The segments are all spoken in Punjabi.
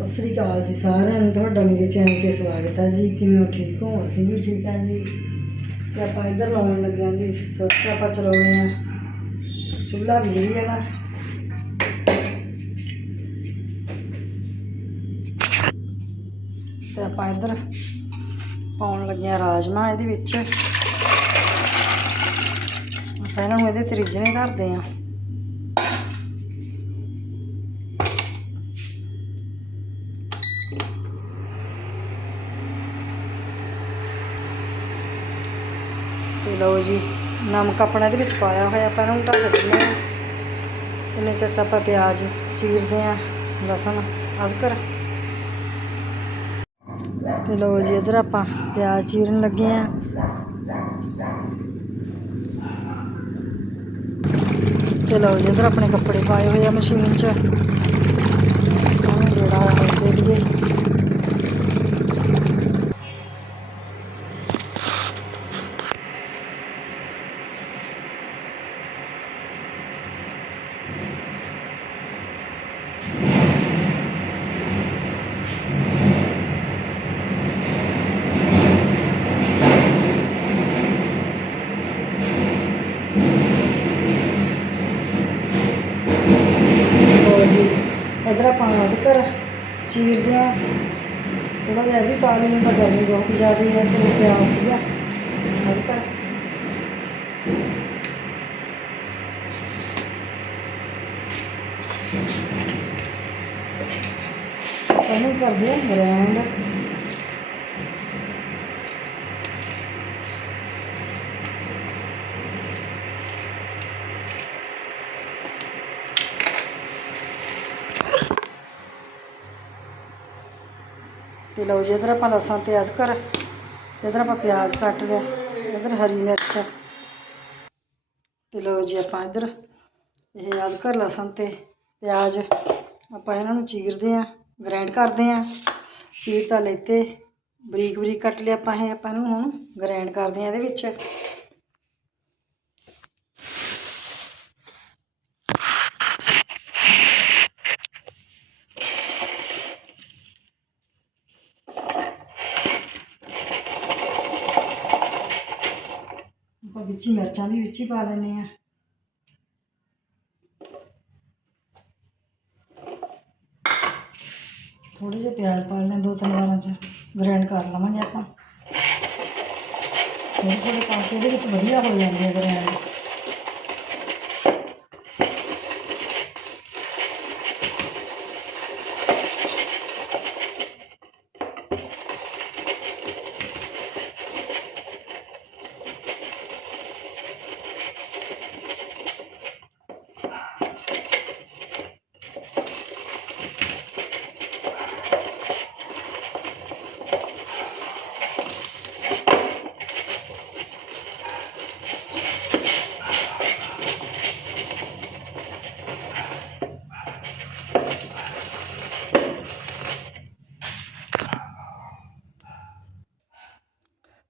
ਸਤਿ ਸ੍ਰੀ ਅਕਾਲ ਜੀ ਸਾਰਿਆਂ ਨੂੰ, ਤੁਹਾਡਾ ਮੇਰੇ ਚੈਨਲ ਤੇ ਸਵਾਗਤ ਹੈ ਜੀ। ਕਿਵੇਂ ਹੋ? ਠੀਕ ਹੋ? ਅਸੀਂ ਵੀ ਠੀਕ ਹਾਂ ਜੀ। ਤੇ ਆਪਾਂ ਇੱਧਰ ਲਾਉਣ ਲੱਗੇ ਹਾਂ ਜੀ। ਸੋਚਿਆ ਆਪਾਂ ਚਲਾਉਣੇ ਆ। ਚੁੱਲ੍ਹਾ ਬਿਜਲੀ ਵਾਲਾ ਤੇ ਆਪਾਂ ਇੱਧਰ ਪਾਉਣ ਲੱਗੇ ਆ ਰਾਜਮਾ ਇਹਦੇ ਵਿੱਚ। ਆਪਾਂ ਇਹਨਾਂ ਨੂੰ ਇਹਦੇ ਤੇ ਰਿੱਝਣੇ ਧਰਦੇ ਆ ਤੇ ਲਓ ਜੀ, ਨਮਕ ਆਪਣਾ ਇਹਦੇ ਵਿੱਚ ਪਾਇਆ ਹੋਇਆ, ਆਪਾਂ ਇਹਨੂੰ ਢੱਕ ਦਿੰਦੇ ਹਾਂ। ਇਹਨੇ ਚ ਆਪਾਂ ਪਿਆਜ਼ ਚੀਰਦੇ ਆ ਲਸਣ, ਅਦਰਕ। ਤੇ ਲਓ ਜੀ, ਇਧਰ ਆਪਾਂ ਪਿਆਜ਼ ਚੀਰਨ ਲੱਗੇ ਆ ਤੇ ਲਓ ਜੀ, ਇਧਰ ਆਪਣੇ ਕੱਪੜੇ ਪਾਏ ਹੋਏ ਆ ਮਸ਼ੀਨ 'ਚ। ਇਧਰ ਆਪਾਂ ਅਦਰਕ ਚੀਰਦੇ ਆ ਥੋੜਾ ਜਿਹਾ ਇਹ ਵੀ ਪਾ ਲਈ ਤਾਂ ਗਰਮੀ ਬਹੁਤ ਜ਼ਿਆਦਾ ਹੈ ਚਲੋ ਪਿਆਜ਼ ਸੀਗਾ ਅਦਰਕ ਇਹਨੂੰ ਕਰਦੇ ਆ, ਗ੍ਰੈਂਡ। ਤੇ ਲਓ ਜੀ, ਇਧਰ ਆਪਾਂ ਲਸਣ ਤੇ ਅਦਰਕ ਤੇ ਇਧਰ ਆਪਾਂ ਪਿਆਜ਼ ਕੱਟ ਲਿਆ, ਇਧਰ ਹਰੀ ਮਿਰਚ। ਤੇ ਲਓ ਜੀ, ਆਪਾਂ ਇਧਰ ਇਹ ਅਦਕਰ ਲਸਣ ਤੇ ਪਿਆਜ਼। ਆਪਾਂ ਇਹਨਾਂ ਨੂੰ ਚੀਰਦੇ ਆ ਗ੍ਰਾਈਂਡ ਕਰਦੇ ਆ ਚੀਰ ਤਾਂ ਲੈਤੇ ਬਰੀਕ ਬਰੀਕ ਕੱਟ ਲਿਆ ਆਪਾਂ ਇਹ, ਆਪਾਂ ਇਹਨੂੰ ਹੁਣ ਗ੍ਰਾਈਂਡ ਕਰਦੇ ਆ ਇਹਦੇ ਵਿੱਚ ਆਪਾਂ ਵਿੱਚ ਹੀ ਮਿਰਚਾਂ ਵੀ ਵਿੱਚ ਹੀ ਪਾ ਲੈਂਦੇ ਆ ਥੋੜੇ ਜਿਹੇ ਪਿਆਜ਼ ਪਾ ਲੈਣੇ ਦੋ ਤਿੰਨ ਵਾਰਾਂ ਚ ਗ੍ਰਾਈਂਡ ਕਰ ਲਵਾਂਗੇ ਆਪਾਂ। ਥੋੜੇ ਥੋੜੇ ਪਾ ਕੇ ਇਹਦੇ ਵਿੱਚ ਵਧੀਆ ਹੋ ਜਾਂਦੇ ਆ ਗ੍ਰਾਈਂਡ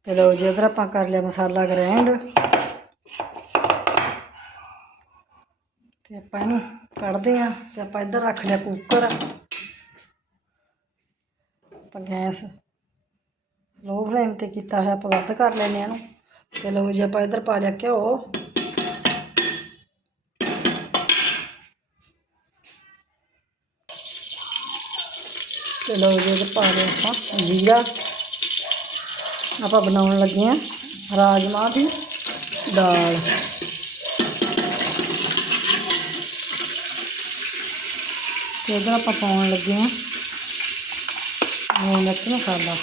ਤੇ ਲਓ ਜੀ ਇਧਰ ਆਪਾਂ ਕਰ ਲਿਆ ਮਸਾਲਾ ਗ੍ਰੈਂਡ। ਤੇ ਆਪਾਂ ਇਹਨੂੰ ਕੱਢਦੇ ਆ ਤੇ ਆਪਾਂ ਇੱਧਰ ਰੱਖ ਲਿਆ ਕੁੱਕਰ। ਆਪਾਂ ਗੈਸ ਲੋ ਫਲੇਮ ਤੇ ਕੀਤਾ ਹੈ ਆਪਾਂ ਵੱਧ ਕਰ ਲੈਨੇ ਆ ਇਹਨੂੰ। ਤੇ ਲਓ ਜੀ, ਆਪਾਂ ਇੱਧਰ ਪਾ ਲਿਆ ਘਿਓ। ਤੇ ਲਓ ਜੀ ਇੱਧਰ ਪਾ ਲਿਆ ਆਪਾਂ ਜੀਰਾ। ਆਪਾਂ ਬਣਾਉਣ ਲੱਗੇ ਆ ਰਾਜਮਾ ਦੀ ਦਾਲ। ਤੇ ਇਹਦਾ ਆਪਾਂ ਪਾਉਣ ਲੱਗੇ ਆ ਉਹ ਮਿਰਚ ਮਸਾਲਾ।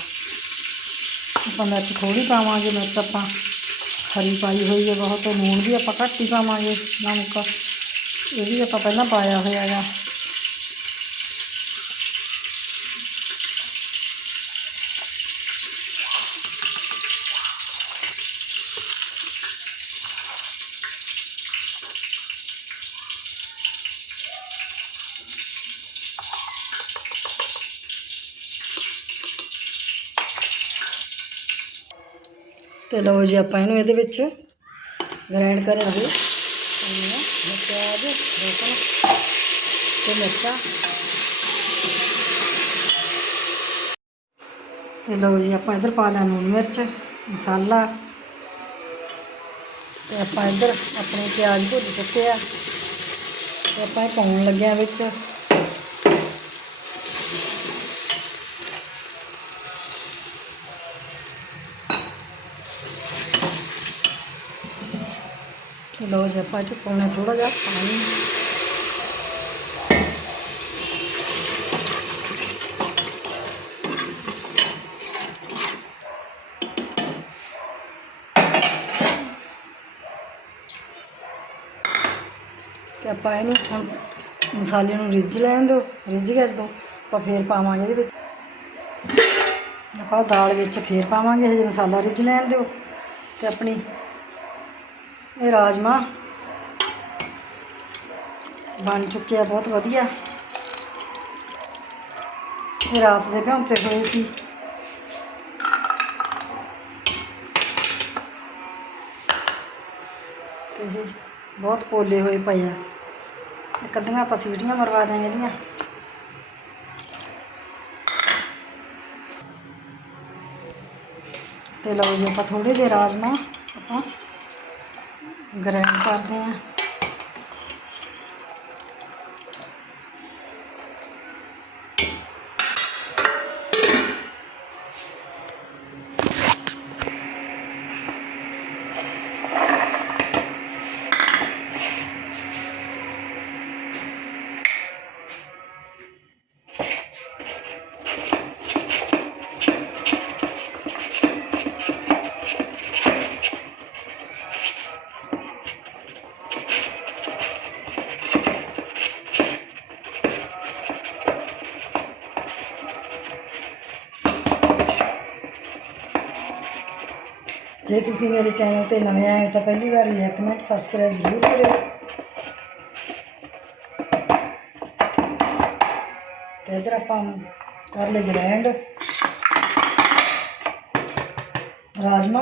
ਆਪਾਂ ਮਿਰਚ ਥੋੜੀ ਪਾਵਾਂਗੇ, ਮਿਰਚ ਆਪਾਂ ਹਰੀ ਪਾਈ ਹੋਈ ਹੈ ਬਹੁਤ, ਲੂਣ ਵੀ ਆਪਾਂ ਘੱਟ ਹੀ ਪਾਵਾਂਗੇ, ਨਮਕ। ਇਹ ਵੀ ਆਪਾਂ ਪਹਿਲਾਂ ਪਾਇਆ ਹੋਇਆ ਹੈਗਾ ਤੇ ਲਓ ਜੀ ਆਪਾਂ ਇਹਨੂੰ ਇਹਦੇ ਵਿੱਚ ਗ੍ਰਾਈਂਡ ਕਰਿਆ ਪਿਆਜ਼ ਲਸਣ ਤੇ ਮਿਰਚਾਂ ਤੇ ਲਓ ਜੀ ਆਪਾਂ ਇੱਧਰ ਪਾ ਲਿਆ ਲੂਣ ਮਿਰਚ, ਮਸਾਲਾ। ਤੇ ਆਪਾਂ ਇੱਧਰ ਆਪਣੇ ਪਿਆਜ਼ ਭੁੱਜ ਚੁੱਕੇ ਆ। ਤੇ ਆਪਾਂ ਇਹ ਪਾਉਣ ਲੱਗਿਆ ਵਿੱਚ। ਲਓ ਜੀ, ਆਪਾਂ 'ਚ ਪਾਉਣਾ ਥੋੜਾ ਜਿਹਾ ਪਾਣੀ। ਤੇ ਆਪਾਂ ਇਹਨੂੰ ਹੁਣ ਮਸਾਲੇ ਨੂੰ ਰਿੱਝ ਲੈਣ ਦਿਓ। ਰਿੱਝ ਗਿਆ ਜਦੋਂ, ਆਪਾਂ ਫੇਰ ਪਾਵਾਂਗੇ ਇਹਦੇ ਵਿੱਚ। ਆਪਾਂ ਦਾਲ ਵਿੱਚ ਫੇਰ ਪਾਵਾਂਗੇ ਹਜੇ ਮਸਾਲਾ ਰਿੱਝ ਲੈਣ ਦਿਓ। ਤੇ ਆਪਣੀ ਇਹ ਰਾਜਮਾ ਬਣ ਚੁੱਕੇ ਆ, ਬਹੁਤ ਵਧੀਆ। ਇਹ ਰਾਤ ਦੇ ਭਿਉਂਤੇ ਹੋਏ ਸੀ। ਤੇ ਇਹ ਬਹੁਤ ਪੋਲੇ ਹੋਏ ਪਏ ਆ। ਇੱਕ ਆਪਾਂ ਸੀਟੀਆਂ ਮਰਵਾ ਦਾਂਗੇ ਇਹਦੀਆਂ। ਤੇ ਲਓ ਜੀ, ਆਪਾਂ ਥੋੜੇ ਜਿਹੇ ਰਾਜਮਾ ਆਪਾਂ ਗ੍ਰਾਈਂਡ ਕਰਦੇ ਆ ਜੇ ਤੁਸੀਂ ਮੇਰੇ ਚੈਨਲ ਤੇ ਨਵੇਂ ਆਏ ਹੋ ਤਾਂ ਪਹਿਲੀ ਵਾਰ ਲਾਈਕ ਕਮੈਂਟ ਸਬਸਕ੍ਰਾਈਬ ਜ਼ਰੂਰ ਕਰਿਓ। ਤੇ ਇਧਰ ਆਪਾਂ ਕਰ ਲਏ ਗ੍ਰੈਂਡ ਰਾਜਮਾ।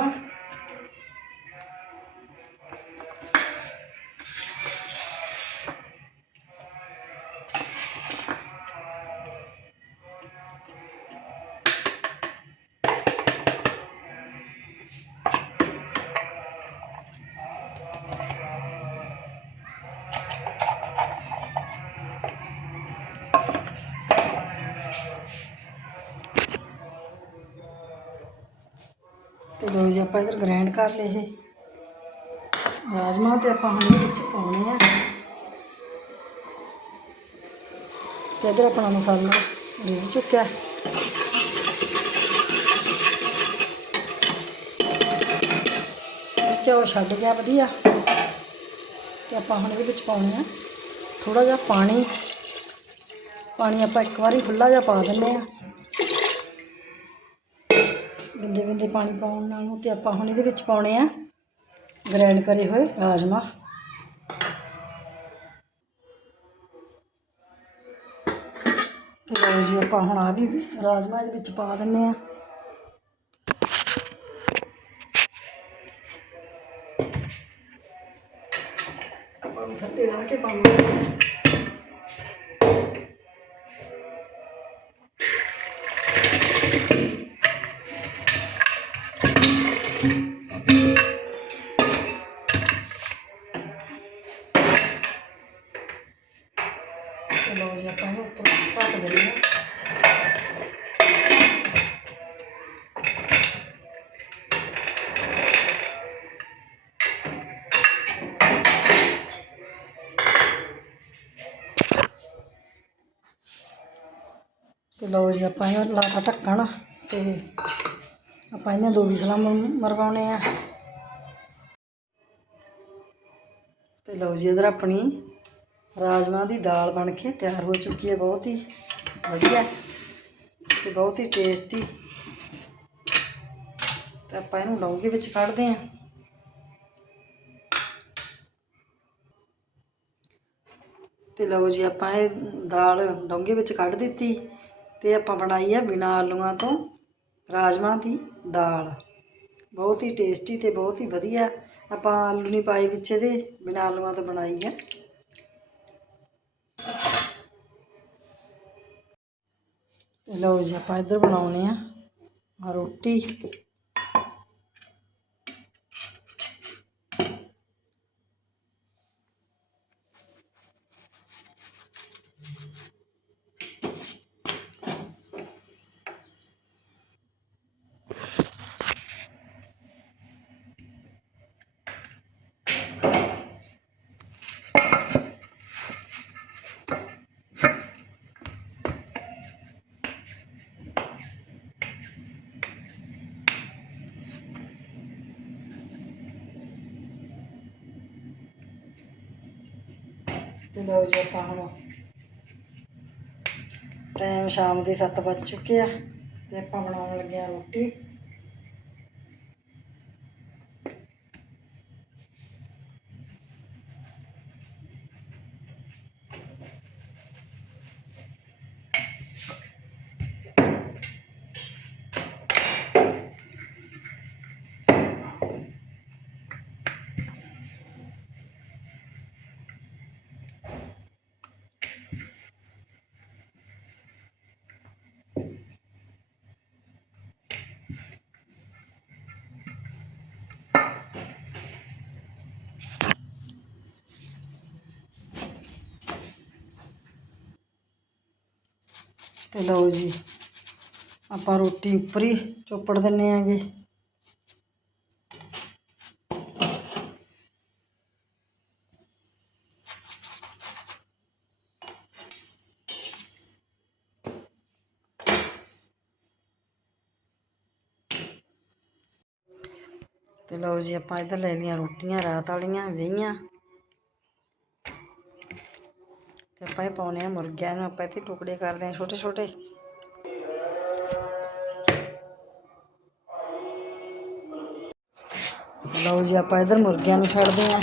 ਆਪਾਂ ਇਧਰ ਗ੍ਰਾਈਂਡ ਕਰ ਲਏ ਇਹ। ਰਾਜਮਾ ਤੇ ਆਪਾਂ ਹੁਣ ਇਹਦੇ ਵਿੱਚ ਪਾਉਣੇ ਆ। ਤੇ ਇਧਰ ਆਪਣਾ ਮਸਾਲਾ ਰਿੱਝ ਚੁੱਕਿਆ। ਘਿਓ ਛੱਡ ਗਿਆ ਵਧੀਆ। ਤੇ ਆਪਾਂ ਹੁਣ ਇਹਦੇ ਵਿੱਚ ਪਾਉਣੇ ਆ ਥੋੜਾ ਜਿਹਾ ਪਾਣੀ। ਪਾਣੀ ਆਪਾਂ ਇੱਕ ਵਾਰੀ ਖੁੱਲਾ ਜਿਹਾ ਪਾ ਦਿੰਦੇ ਆ। ਬਿੰਦੇ ਬਿੰਦੇ ਪਾਣੀ ਪਾਉਣ ਨਾਲ ਨੂੰ ਤੇ ਆਪਾਂ ਹੁਣ ਇਹਦੇ ਵਿੱਚ ਪਾਉਣੇ ਆ ਗ੍ਰਾਈਂਡ ਕਰੇ ਹੋਏ ਰਾਜਮਾ। ਤੇ ਲਓ ਜੀ, ਆਪਾਂ ਹੁਣ ਆ ਵੀ ਰਾਜਮਾ ਇਹਦੇ ਵਿੱਚ ਪਾ ਦਿੰਨੇ ਆ। ਆਪਾਂ ਨੂੰ ਥੱਲੇ ਲਾ ਕੇ ਪਾਵਾਂਗੇ। ਲਓ ਜੀ ਆਪਾਂ ਇਹ ਲਾਤਾ ਢੱਕਣ ਤੇ ਆਪਾਂ ਇਹਨਾਂ ਦੋ ਵਿਸਲਾਂ ਮ- ਮਰਵਾਉਣੇ ਆ। ਤੇ ਲਓ ਜੀ ਇਧਰ ਆਪਣੀ ਰਾਜਮਾ ਦੀ ਦਾਲ ਬਣ ਕੇ ਤਿਆਰ ਹੋ ਚੁੱਕੀ ਹੈ, ਬਹੁਤ ਹੀ ਵਧੀਆ ਤੇ ਬਹੁਤ ਹੀ ਟੇਸਟੀ ਤੇ ਆਪਾਂ ਇਹਨੂੰ ਡੋਂਗੇ ਵਿੱਚ ਕੱਢਦੇ ਆਂ ਤੇ ਲਓ ਜੀ ਆਪਾਂ ਇਹ ਦਾਲ ਡੋਂਗੇ ਵਿੱਚ ਕੱਢ ਦਿੱਤੀ। ਤੇ ਆਪਾਂ ਬਣਾਈ ਆ ਬਿਨਾਂ ਆਲੂਆਂ ਤੋਂ ਰਾਜਮਾਂਹ ਦੀ ਦਾਲ। ਬਹੁਤ ਹੀ ਟੇਸਟੀ ਤੇ ਬਹੁਤ ਹੀ ਵਧੀਆ। ਆਪਾਂ ਆਲੂ ਨਹੀਂ ਪਾਏ ਵਿੱਚ ਇਹਦੇ ਬਿਨਾਂ ਆਲੂਆਂ ਤੋਂ ਬਣਾਈ ਹੈ ਲਓ ਜੀ, ਆਪਾਂ ਇੱਧਰ ਬਣਾਉਣੇ ਆ ਰੋਟੀ। ਲਓ ਜੀ ਆਪਾਂ ਹੁਣ ਟਾਈਮ ਸ਼ਾਮ ਦੇ 7 ਵੱਜ ਚੁੱਕੇ ਆ ਤੇ ਆਪਾਂ ਬਣਾਉਣ ਲੱਗੇ ਆ ਰੋਟੀ। ਤੇ ਲਓ ਜੀ, ਆਪਾਂ ਰੋਟੀ ਉੱਪਰ ਹੀ ਚੋਪੜ ਦਿੰਨੇ ਆਂਗੇ। ਤੇ ਲਓ ਜੀ, ਆਪਾਂ ਇੱਧਰ ਲੈ ਲਈਆਂ ਰੋਟੀਆਂ, ਰਾਤ ਵਾਲੀਆਂ ਵਹੀਆਂ ਤੇ ਆਪਾਂ ਇਹ ਪਾਉਣੇ ਆ ਮੁਰਗਿਆਂ ਨੂੰ, ਆਪਾਂ ਇੱਥੇ ਟੁਕੜੇ ਕਰਦੇ ਆ ਛੋਟੇ ਛੋਟੇ। ਲਓ ਜੀ, ਆਪਾਂ ਇੱਧਰ ਮੁਰਗਿਆਂ ਨੂੰ ਛੱਡਦੇ ਆ।